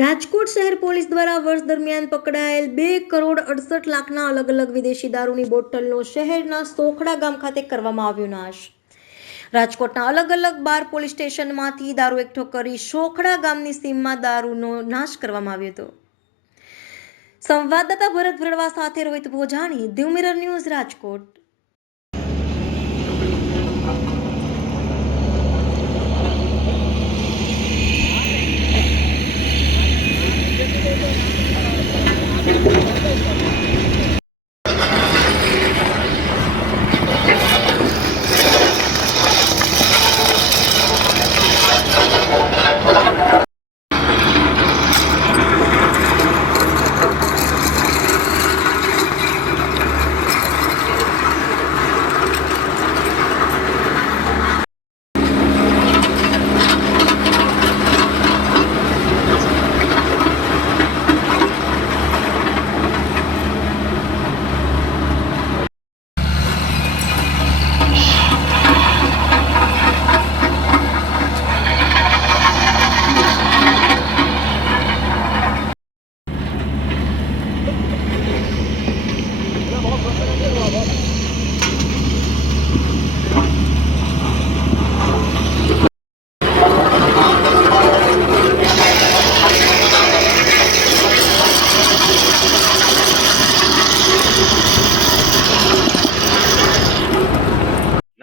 રાજકોટ શહેર પોલીસ દ્વારા વર્ષ દરમિયાન પકડાયેલ 2,68,00,000ના અલગ અલગ વિદેશી દારૂની બોટલનો શહેરના સોખડા ગામ ખાતે કરવામાં આવ્યો નાશ. રાજકોટના અલગ અલગ 12 પોલીસ સ્ટેશનમાંથી દારૂ એકઠો કરી સોખડા ગામની સીમમાં દારૂનો નાશ કરવામાં આવ્યો હતો. સંવાદદાતા ભરત ભરડવા સાથે રોહિત ભોજાણી, દીવ મિરર ન્યૂઝ, રાજકોટ.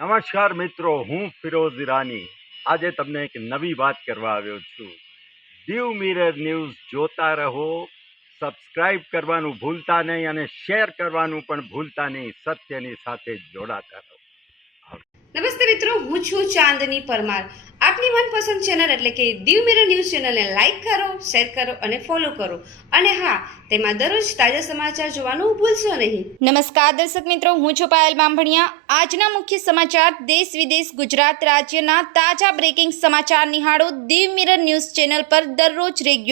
નમસ્કાર મિત્રો, હું ફિરોઝ ઈરાની આજે તમને એક નવી વાત કરવા આવ્યો છું. દીવ મિરર ન્યૂઝ જોતા રહો, સબસ્ક્રાઇબ કરવાનું ભૂલતા નહીં અને શેર કરવાનું પણ ભૂલતા નહીં. સત્યની સાથે જોડાતા રહો. નમસ્તે મિત્રો, હું છું ચાંદની પરમાર. આપની મનપસંદ ચેનલ એટલે કે દીવ મિરર ન્યૂઝ ચેનલને લાઈક કરો, શેર કરો અને ફોલો કરો. અને હા, તેમાં દરરોજ તાજા સમાચાર જોવાનું ભૂલશો નહીં. નમસ્કાર દર્શક મિત્રો, હું છું પાયલ બામભણિયા. આજના મુખ્ય સમાચાર, દેશ વિદેશ, ગુજરાત રાજ્યના તાજા બ્રેકિંગ સમાચાર નિહાળો દીવ મિરર ન્યૂઝ ચેનલ પર દરરોજ રેગ્યુલર.